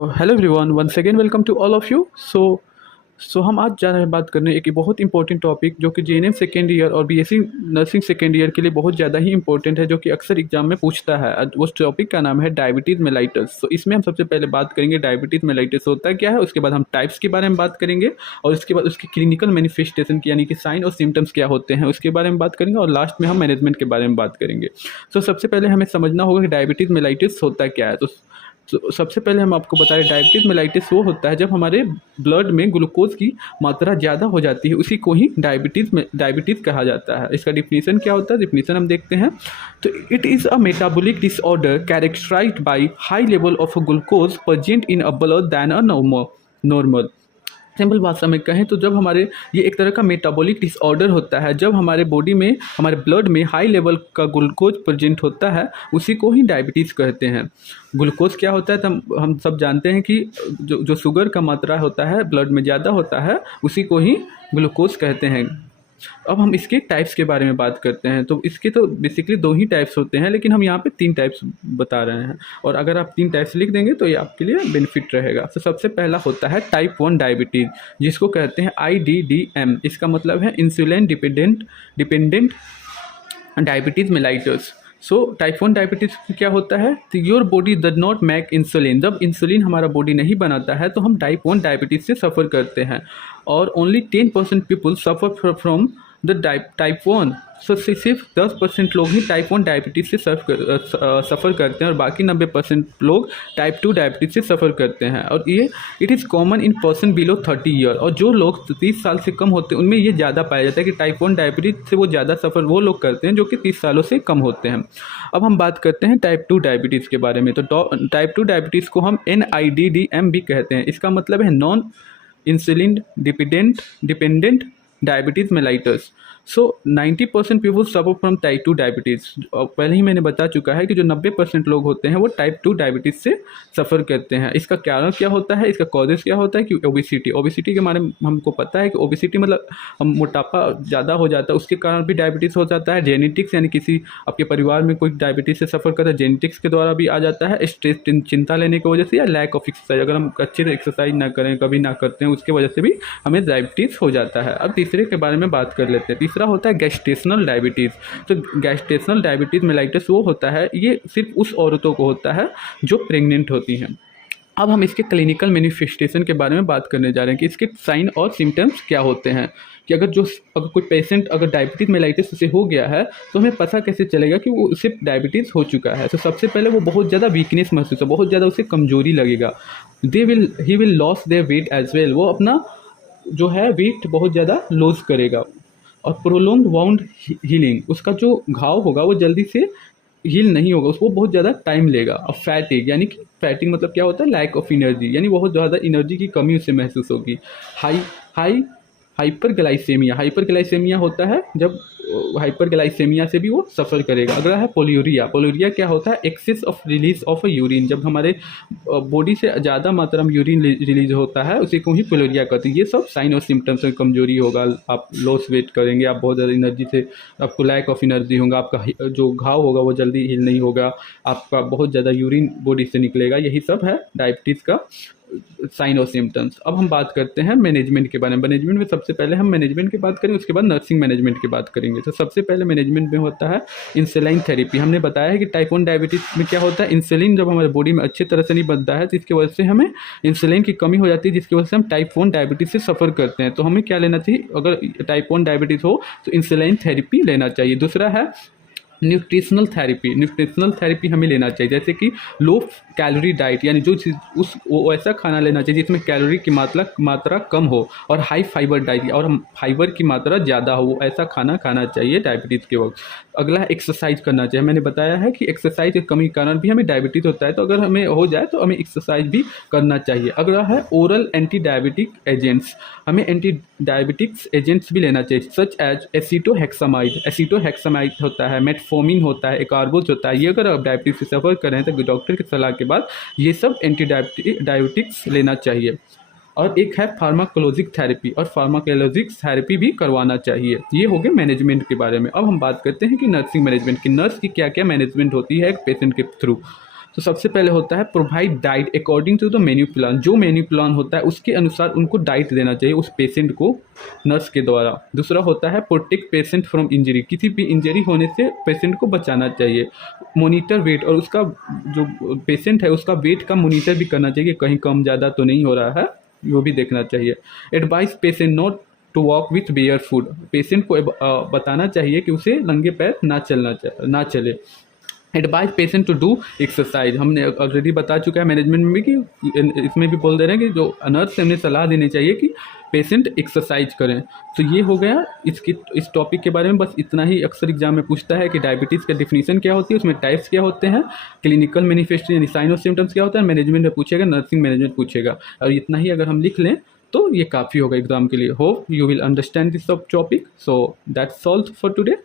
Hello everyone, once again welcome to all of you. So हम आज जा रहे हैं बात करने एक बहुत इंपॉर्टेंट टॉपिक जो कि जेएनएम सेकेंड ईयर और बीएससी नर्सिंग सेकेंड ईयर के लिए बहुत ज़्यादा ही इंपॉर्टेंट है, जो कि अक्सर एग्जाम में पूछता है। उस टॉपिक का नाम है डायबिटीज़ मेलाइटस। तो इसमें हम सबसे पहले बात करेंगे डायबिटीज़ मेलाइटस होता क्या है, उसके बाद हम टाइप्स के बारे में बात करेंगे और उसके बाद उसकी क्लिनिकल मैनिफेस्टेशन की यानी कि साइन और सिम्टम्स क्या होते हैं उसके बारे में बात करेंगे और लास्ट में हम मैनेजमेंट के बारे में बात करेंगे। सो सबसे पहले हमें समझना होगा कि डायबिटीज़ मेलाइटिस होता क्या है। तो सबसे पहले हम आपको बता रहे डायबिटीज़ मेलाइटिस वो होता है जब हमारे ब्लड में ग्लूकोज की मात्रा ज़्यादा हो जाती है, उसी को ही डायबिटीज़ कहा जाता है। इसका डिफिनीशन क्या होता है, डिफिनीशन हम देखते हैं। तो it is a metabolic disorder characterised by high level of glucose present in a blood than a normal. Simple भाषा में कहें तो जब हमारे ये एक तरह का मेटाबॉलिक डिसऑर्डर होता है, जब हमारे बॉडी में हमारे ब्लड में हाई लेवल का ग्लूकोज प्रेजेंट होता है, उसी को ही डायबिटीज़ कहते हैं। ग्लूकोज क्या होता है तो हम सब जानते हैं कि जो शुगर का मात्रा होता है ब्लड में ज़्यादा होता है, उसी को ही ग्लूकोज कहते हैं। अब हम इसके टाइप्स के बारे में बात करते हैं। तो इसके तो बेसिकली दो ही टाइप्स होते हैं, लेकिन हम यहाँ पे तीन टाइप्स बता रहे हैं और अगर आप तीन टाइप्स लिख देंगे तो ये आपके लिए बेनिफिट रहेगा। तो सबसे पहला होता है टाइप 1 डायबिटीज़, जिसको कहते हैं IDDM। इसका मतलब है insulin dependent diabetes mellitus. So type 1 diabetes क्या होता है, तो your body does not make insulin. जब इंसुलिन हमारा बॉडी नहीं बनाता है तो हम टाइप 1 डायबिटीज़ से सफ़र करते हैं और only 10% people suffer from the type 1। सो सिर्फ 10% लोग ही टाइप 1 डायबिटीज़ से सफ़र करते हैं और बाकी 90% लोग टाइप 2 डायबिटीज़ से सफ़र करते हैं। और ये it is common in person below 30 year. और जो लोग 30 साल से कम होते हैं उनमें ये ज़्यादा पाया जाता है कि टाइप 1 डायबिटीज़ से वो ज़्यादा सफ़र वो लोग करते हैं जो कि 30 सालों से कम होते हैं। अब हम बात करते हैं टाइप 2 डायबिटीज़ के बारे में। तो टाइप 2 डायबिटीज़ को हम NIDDM भी कहते हैं। इसका मतलब है non insulin dependent diabetes mellitus. So 90% people suffer from type 2 diabetes. और पहले ही मैंने बता चुका है कि जो 90% लोग होते हैं वो टाइप 2 डायबिटीज़ से सफ़र करते हैं। इसका कारण क्या होता है, इसका कॉजेज़ क्या होता है कि ओबिसिटी के बारे में हमको पता है कि ओबिसिटी मतलब हम मोटापा ज़्यादा हो जाता है, उसके कारण भी डायबिटीज़ हो जाता है। जेनेटिक्स यानी किसी आपके परिवार में कोई डायबिटीज़ से सफ़र करता है, जेनेटिक्स के द्वारा भी आ जाता है। स्ट्रेस चिंता लेने की वजह से या लैक ऑफ एक्सरसाइज, अगर हम अच्छे से एक्सरसाइज ना करें, कभी ना करते हैं, उसके वजह से भी हमें डायबिटीज़ हो जाता है। अब तीसरे के बारे में बात कर लेते हैं। तीसरा होता है गैस्ट्रेशनल डायबिटीज़। तो गैस्ट्रेशनल डायबिटीज़ मेलाइटस वो होता है, ये सिर्फ उस औरतों को होता है जो प्रेग्नेंट होती हैं। अब हम इसके क्लिनिकल मैनिफेस्टेशन के बारे में बात करने जा रहे हैं कि इसके साइन और सिम्टम्स क्या होते हैं। कि अगर कोई पेशेंट अगर डायबिटीज़ मेलाइटिस से हो गया है तो हमें पता कैसे चलेगा कि वो उसे डायबिटीज़ हो चुका है। तो सबसे पहले वो बहुत ज़्यादा वीकनेस महसूस है, बहुत ज़्यादा उसे कमजोरी लगेगा। He will loss their weight as well. वो अपना जो है वेट बहुत ज़्यादा लॉस करेगा। और प्रोलॉन्ग वाउंड हीलिंग, उसका जो घाव होगा वो जल्दी से हील नहीं होगा, उसको बहुत ज़्यादा टाइम लेगा। और फैटिग यानी कि फैटिग मतलब क्या होता है, लैक ऑफ एनर्जी, यानी बहुत ज़्यादा एनर्जी की कमी उसे महसूस होगी। हाई हाई हाइपरग्लाइसेमिया होता है जब हाइपरग्लाइसेमिया से भी वो सफ़र करेगा। अगला है पोलोरिया क्या होता है, excess of release of urine, जब हमारे बॉडी से ज़्यादा मात्रा में यूरिन रिलीज होता है उसी को ही पोलोरिया कहते हैं। ये सब साइन और सिम्टम्स में कमजोरी होगा, आप लॉस वेट करेंगे, आप बहुत ज़्यादा एनर्जी से, आपको लैक ऑफ एनर्जी होगा, आपका जो घाव होगा वो जल्दी हील नहीं होगा, आपका बहुत ज़्यादा यूरिन बॉडी से निकलेगा। यही सब है डायबिटीज़ का साइन और सिम्टम्स। अब हम बात करते हैं मैनेजमेंट के बारे में। मैनेजमेंट में सबसे पहले हम मैनेजमेंट की बात करेंगे, उसके बाद नर्सिंग मैनेजमेंट की बात करेंगे। तो सबसे पहले मैनेजमेंट में होता है इंसुलिन थेरेपी। हमने बताया है कि टाइप 1 डायबिटीज़ में क्या होता है, इंसुलिन जब हमारे बॉडी में अच्छी तरह से नहीं बनता है तो इसकी वजह से हमें इंसुलिन की कमी हो जाती है, जिसकी वजह से हम टाइप 1 डायबिटीज़ से सफ़र करते हैं। तो हमें क्या लेना चाहिए, अगर टाइप 1 डायबिटीज़ हो तो इंसुलिन थेरेपी लेना चाहिए। दूसरा है न्यूट्रिशनल थेरेपी हमें लेना चाहिए, जैसे कि लो कैलोरी डाइट, यानी जो चीज़ वो ऐसा खाना लेना चाहिए जिसमें कैलोरी की मात्रा कम हो, और हाई फाइबर डाइट और फाइबर की मात्रा ज़्यादा हो, वो ऐसा खाना खाना चाहिए डायबिटीज़ के वक्त। अगला है एक्सरसाइज करना चाहिए। मैंने बताया है कि एक्सरसाइज की कमी के कारण भी हमें डायबिटीज़ होता है, तो अगर हमें हो जाए तो हमें एक्सरसाइज भी करना चाहिए। अगला है ओरल एंटी डायबिटिक एजेंट्स, हमें एंटी डायबिटिक्स एजेंट्स भी लेना चाहिए, सच एज एसिटोहेक्सामाइड होता है, मेटफॉर्मिन होता है, एकार्बोज होता है। ये अगर आप डायबिटीज से सफ़र करें तो डॉक्टर की सलाह के बाद ये सब एंटी डायबिटिक्स लेना चाहिए। और एक है फार्माकोलॉजिक थेरेपी, और फार्माकोलॉजिक थेरेपी भी करवाना चाहिए। ये हो गए मैनेजमेंट के बारे में। अब हम बात करते हैं कि नर्सिंग मैनेजमेंट की, नर्स की क्या क्या मैनेजमेंट होती है एक पेशेंट के थ्रू। तो सबसे पहले होता है provide diet according to the menu plan. जो मेन्यू प्लान होता है उसके अनुसार उनको डाइट देना चाहिए उस पेशेंट को नर्स के द्वारा। दूसरा होता है प्रोटेक्ट पेशेंट फ्रॉम इंजरी, किसी भी इंजरी होने से पेशेंट को बचाना चाहिए। मोनीटर वेट, और उसका जो पेशेंट है उसका वेट का मोनीटर भी करना चाहिए, कहीं कम ज़्यादा तो नहीं हो रहा है, वो भी देखना चाहिए। Advice patient not to walk with bare foot, patient को बताना चाहिए कि उसे नंगे पैर ना चले। Advice patient to do exercise, हमने ऑलरेडी बता चुका है मैनेजमेंट में भी कि इसमें भी बोल दे रहे हैं कि जो नर्स है उन्हें सलाह देनी चाहिए कि पेशेंट एक्सरसाइज करें। तो ये हो गया इस टॉपिक के बारे में, बस इतना ही। अक्सर एग्जाम में पूछता है कि डायबिटीज़ का डिफिनीशन क्या होती है, उसमें टाइप्स क्या होते हैं, क्लिनिकल मैनिफेस्टेशन यानी साइन और सिम्टम्स क्या होता है, मैनेजमेंट में पूछेगा, नर्सिंग मैनेजमेंट पूछेगा। और इतना ही अगर हम लिख लें तो ये काफ़ी होगा एग्जाम के लिए। Hope you will understand this सब topic. So that's all for today.